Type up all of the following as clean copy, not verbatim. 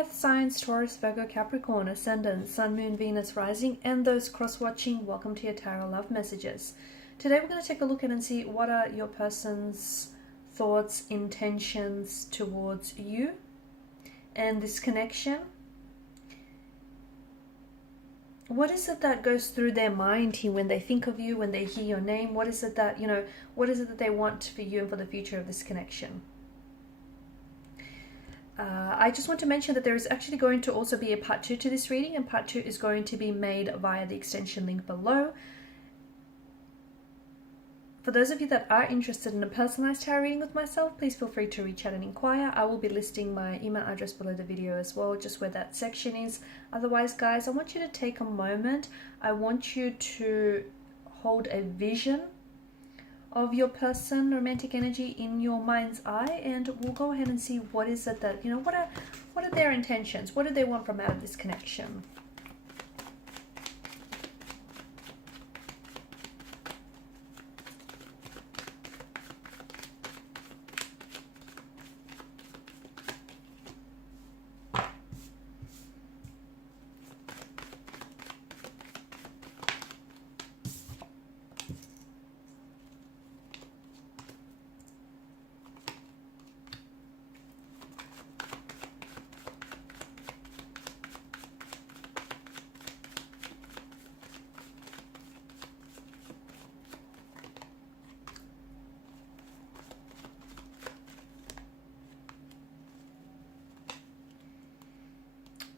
Earth signs Taurus, Virgo, Capricorn, Ascendant, Sun, Moon, Venus, Rising, and those cross-watching, welcome to your Tarot Love Messages. Today we're going to take a look at and see what are your person's thoughts, intentions towards you and this connection. What is it that goes through their mind here when they think of you, when they hear your name? What is it that, what is it that they want for you and for the future of this connection? I just want to mention that there is actually going to also be a part 2 to this reading, and part 2 is going to be made via the extension link below. For those of you that are interested in a personalized tarot reading with myself, please feel free to reach out and inquire. I will be listing my email address below the video as well, just where that section is. Otherwise, guys, I want you to take a moment. I want you to hold a vision of your person, romantic energy in your mind's eye, and we'll go ahead and see what is it that, what are their intentions? What do they want from out of this connection?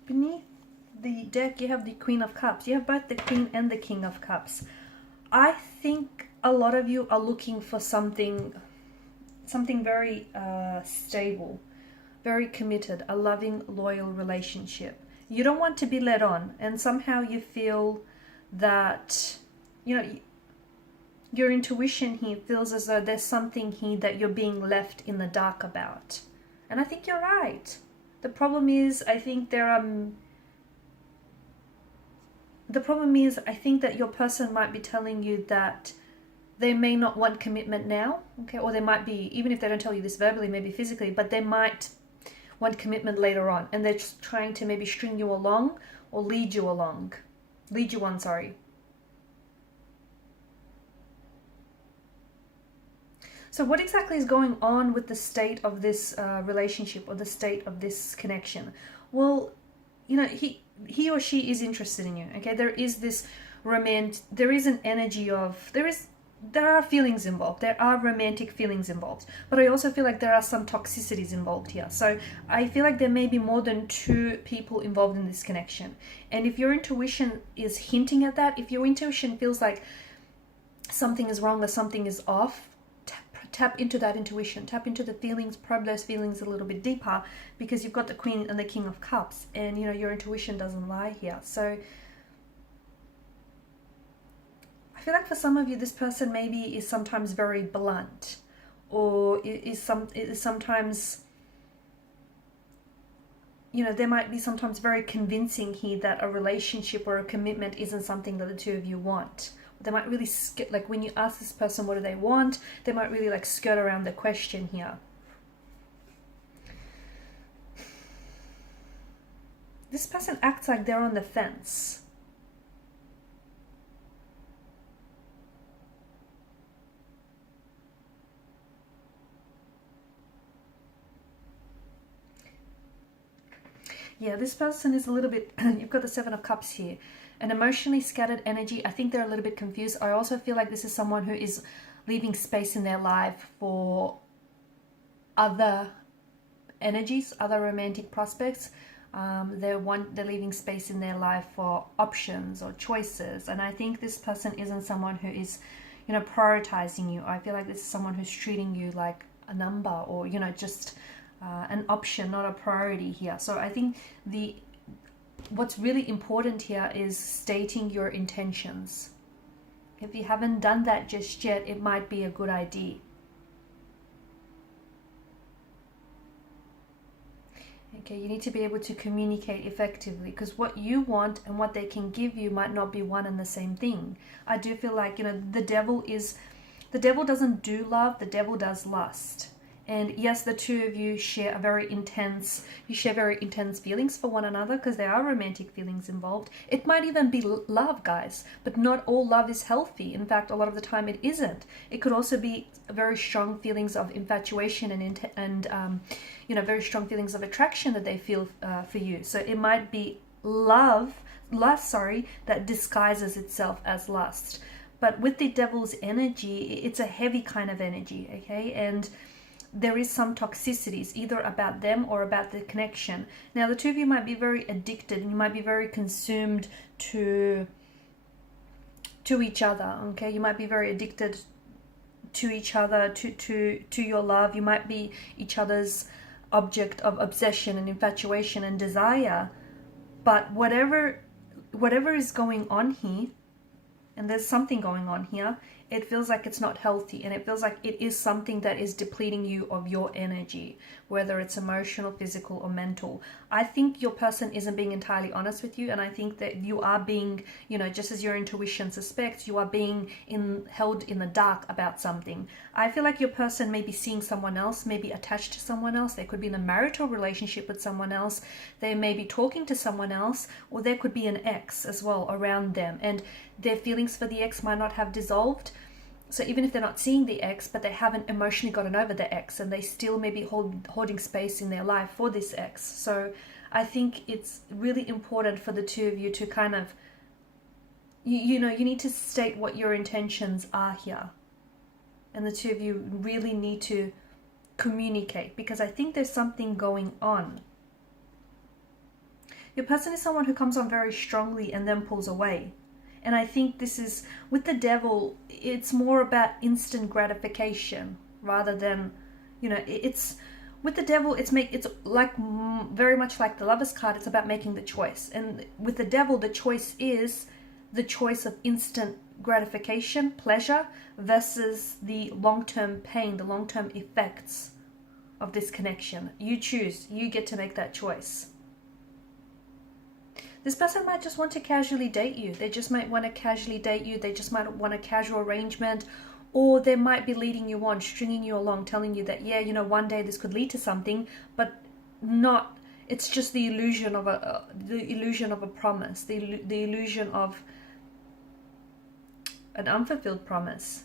Beneath the deck, you have the Queen of Cups. You have both the Queen and the King of Cups. I think a lot of you are looking for something very stable, very committed, a loving, loyal relationship. You don't want to be led on, and somehow you feel that, your intuition here feels as though there's something here that you're being left in the dark about. And I think you're right. The problem is, I think that your person might be telling you that they may not want commitment now, okay? Or they might be, even if they don't tell you this verbally, maybe physically, but they might want commitment later on, and they're just trying to maybe string you along or lead you on, sorry. So what exactly is going on with the state of this relationship or the state of this connection? Well, he or she is interested in you, okay? There is this there is an energy of, there are feelings involved. There are romantic feelings involved. But I also feel like there are some toxicities involved here. So I feel like there may be more than 2 people involved in this connection. And if your intuition is hinting at that, if your intuition feels like something is wrong or something is off, tap into that intuition, tap into the feelings, probe those feelings a little bit deeper, because you've got the Queen and the King of Cups, and your intuition doesn't lie here. So I feel like for some of you, this person maybe is sometimes very blunt, or is sometimes, there might be sometimes very convincing here that a relationship or a commitment isn't something that the 2 of you want. They might really, like when you ask this person what do they want, they might really like skirt around the question here. This person acts like they're on the fence. Yeah, this person is a little bit, you've got the 7 of Cups here. An emotionally scattered energy. I think they're a little bit confused. I also feel like this is someone who is leaving space in their life for other energies, other romantic prospects. They're leaving space in their life for options or choices. And I think this person isn't someone who is, prioritizing you. I feel like this is someone who's treating you like a number, or, just an option, not a priority here. So I think what's really important here is stating your intentions. If you haven't done that just yet, it might be a good idea. Okay, you need to be able to communicate effectively, because what you want and what they can give you might not be one and the same thing. I do feel like, the devil doesn't do love, the devil does lust. And yes, the two of you share very intense feelings for one another, because there are romantic feelings involved. It might even be love, guys, but not all love is healthy. In fact, a lot of the time it isn't. It could also be very strong feelings of infatuation and very strong feelings of attraction that they feel for you. So it might be lust, that disguises itself as lust. But with the devil's energy, it's a heavy kind of energy, okay? And there is some toxicities, either about them or about the connection. Now, the two of you might be very addicted, and you might be very consumed to each other, okay? You might be very addicted to each other, to your love. You might be each other's object of obsession and infatuation and desire. But whatever is going on here, and there's something going on here, it feels like it's not healthy, and it feels like it is something that is depleting you of your energy, whether it's emotional, physical, or mental. I think your person isn't being entirely honest with you, and I think that you are being, just as your intuition suspects, you are being held in the dark about something. I feel like your person may be seeing someone else, may be attached to someone else. They could be in a marital relationship with someone else. They may be talking to someone else, or there could be an ex as well around them, and their feelings for the ex might not have dissolved. So even if they're not seeing the ex, but they haven't emotionally gotten over the ex, and they still may be holding space in their life for this ex. So I think it's really important for the two of you to kind of, you need to state what your intentions are here. And the two of you really need to communicate, because I think there's something going on. Your person is someone who comes on very strongly and then pulls away. And I think this is, with the devil, it's more about instant gratification rather than, it's, with the devil, it's like very much like the Lover's card, it's about making the choice. And with the devil, the choice is the choice of instant gratification, pleasure, versus the long-term pain, the long-term effects of this connection. You choose, you get to make that choice. This person might just want to casually date you. They just might want to casually date you. They just might want a casual arrangement, or they might be leading you on, stringing you along, telling you that, one day this could lead to something, but not. It's just the illusion of a promise, the illusion of an unfulfilled promise.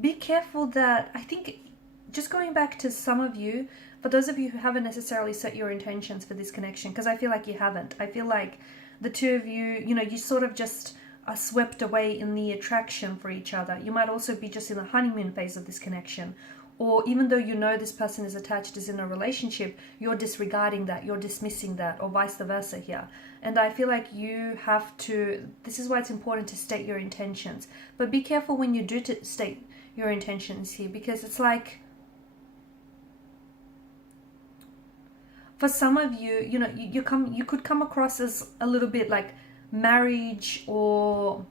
Be careful that, I think, just going back to some of you, for those of you who haven't necessarily set your intentions for this connection, because I feel like you haven't. I feel like the two of you, you sort of just are swept away in the attraction for each other. You might also be just in the honeymoon phase of this connection. Or even though this person is attached, is in a relationship, you're disregarding that, you're dismissing that, or vice versa here. And I feel like you have to, this is why it's important to state your intentions. But be careful when you do state your intentions here, because it's like, for some of you, you could come across as a little bit like marriage, or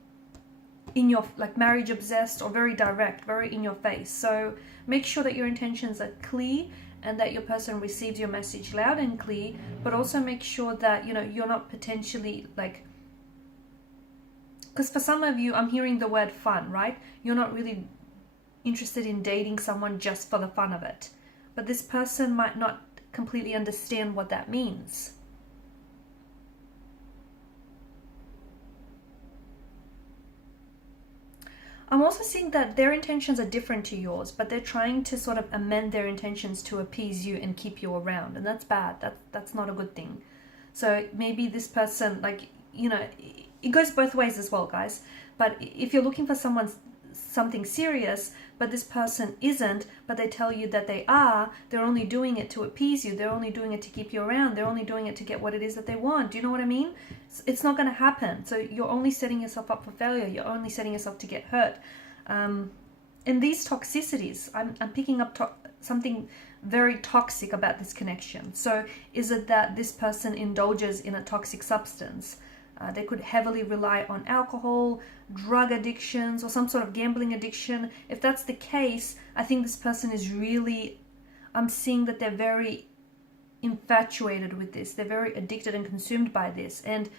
marriage obsessed, or very direct, very in your face. So make sure that your intentions are clear and that your person receives your message loud and clear, but also make sure that you're not potentially because for some of you, I'm hearing the word fun, right? You're not really interested in dating someone just for the fun of it, but this person might not completely understand what that means. I'm also seeing that their intentions are different to yours, but they're trying to sort of amend their intentions to appease you and keep you around, and that's bad. That's not a good thing. So maybe this person, it goes both ways as well, guys. But if you're looking for something serious, but this person isn't, but they tell you that they are, they're only doing it to appease you, they're only doing it to keep you around, they're only doing it to get what it is that they want. Do you know what I mean? It's not going to happen. So you're only setting yourself up for failure. You're only setting yourself to get hurt. And these toxicities, I'm picking up something very toxic about this connection. So is it that this person indulges in a toxic substance? They could heavily rely on alcohol, drug addictions, or some sort of gambling addiction. If that's the case, I think this person is really, I'm seeing that they're very infatuated with this. They're very addicted and consumed by this. And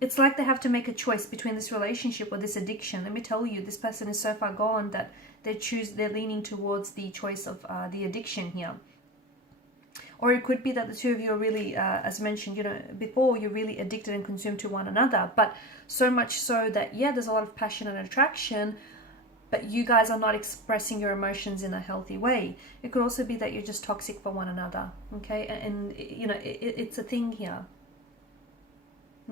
It's like they have to make a choice between this relationship or this addiction. Let me tell you, this person is so far gone that they're leaning towards the choice of the addiction here. Or it could be that the two of you are really, as mentioned, you know, before, you're really addicted and consumed to one another. But so much so that, yeah, there's a lot of passion and attraction, but you guys are not expressing your emotions in a healthy way. It could also be that you're just toxic for one another, okay? And you know, it's a thing here.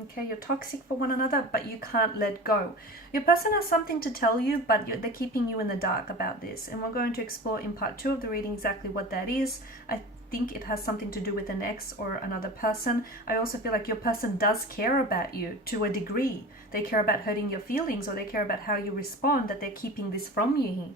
Okay, you're toxic for one another, but you can't let go. Your person has something to tell you, but they're keeping you in the dark about this. And we're going to explore in part 2 of the reading exactly what that is. I think it has something to do with an ex or another person. I also feel like your person does care about you to a degree. They care about hurting your feelings, or they care about how you respond, that they're keeping this from you.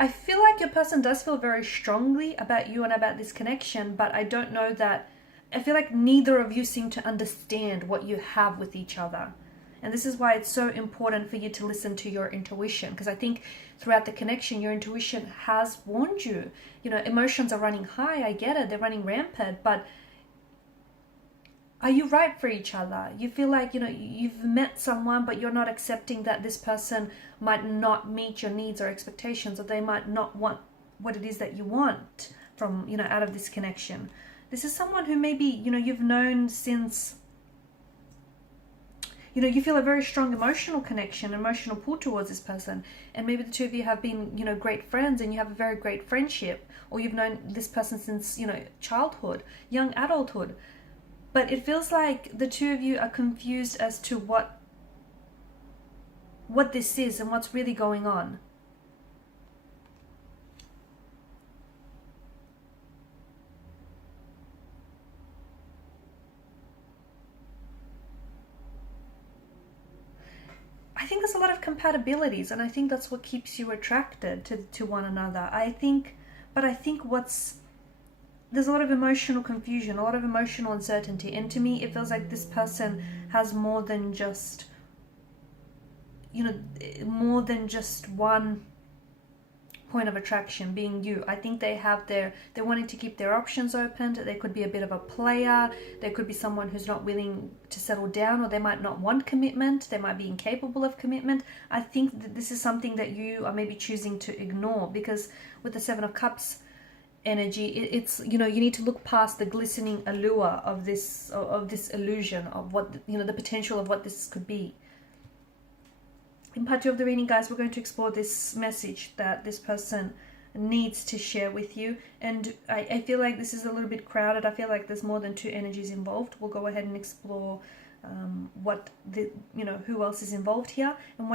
I feel like your person does feel very strongly about you and about this connection, but I don't know that, I feel like neither of you seem to understand what you have with each other. And this is why it's so important for you to listen to your intuition, because I think throughout the connection, your intuition has warned you. You know, emotions are running high, I get it, they're running rampant, but are you right for each other? You feel like, you know, you've met someone, but you're not accepting that this person might not meet your needs or expectations, or they might not want what it is that you want from, you know, out of this connection. This is someone who maybe, you know, you've known since, you know, you feel a very strong emotional connection, emotional pull towards this person. And maybe the two of you have been, you know, great friends, and you have a very great friendship. Or you've known this person since, you know, childhood, young adulthood. But it feels like the two of you are confused as to what this is and what's really going on. I think there's a lot of compatibilities, and I think that's what keeps you attracted to one another. I think there's a lot of emotional confusion, a lot of emotional uncertainty, and to me it feels like this person has more than just, you know, more than just one point of attraction, being you. I think they're wanting to keep their options open. They could be a bit of a player. There could be someone who's not willing to settle down, or they might not want commitment. They might be incapable of commitment. I think that this is something that you are maybe choosing to ignore, because with the Seven of Cups energy, it's, you know, you need to look past the glistening allure of this illusion of what, you know, the potential of what this could be. In part 2 of the reading, guys, we're going to explore this message that this person needs to share with you. And I feel like this is a little bit crowded. I feel like there's more than 2 energies involved. We'll go ahead and explore who else is involved here, and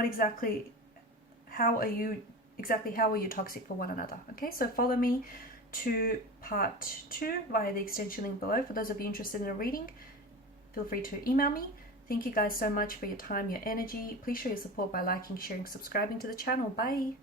how are you toxic for one another. Okay, so follow me to part 2 via the extension link below. For those of you interested in a reading, feel free to email me. Thank you guys so much for your time, your energy. Please show your support by liking, sharing, subscribing to the channel. Bye.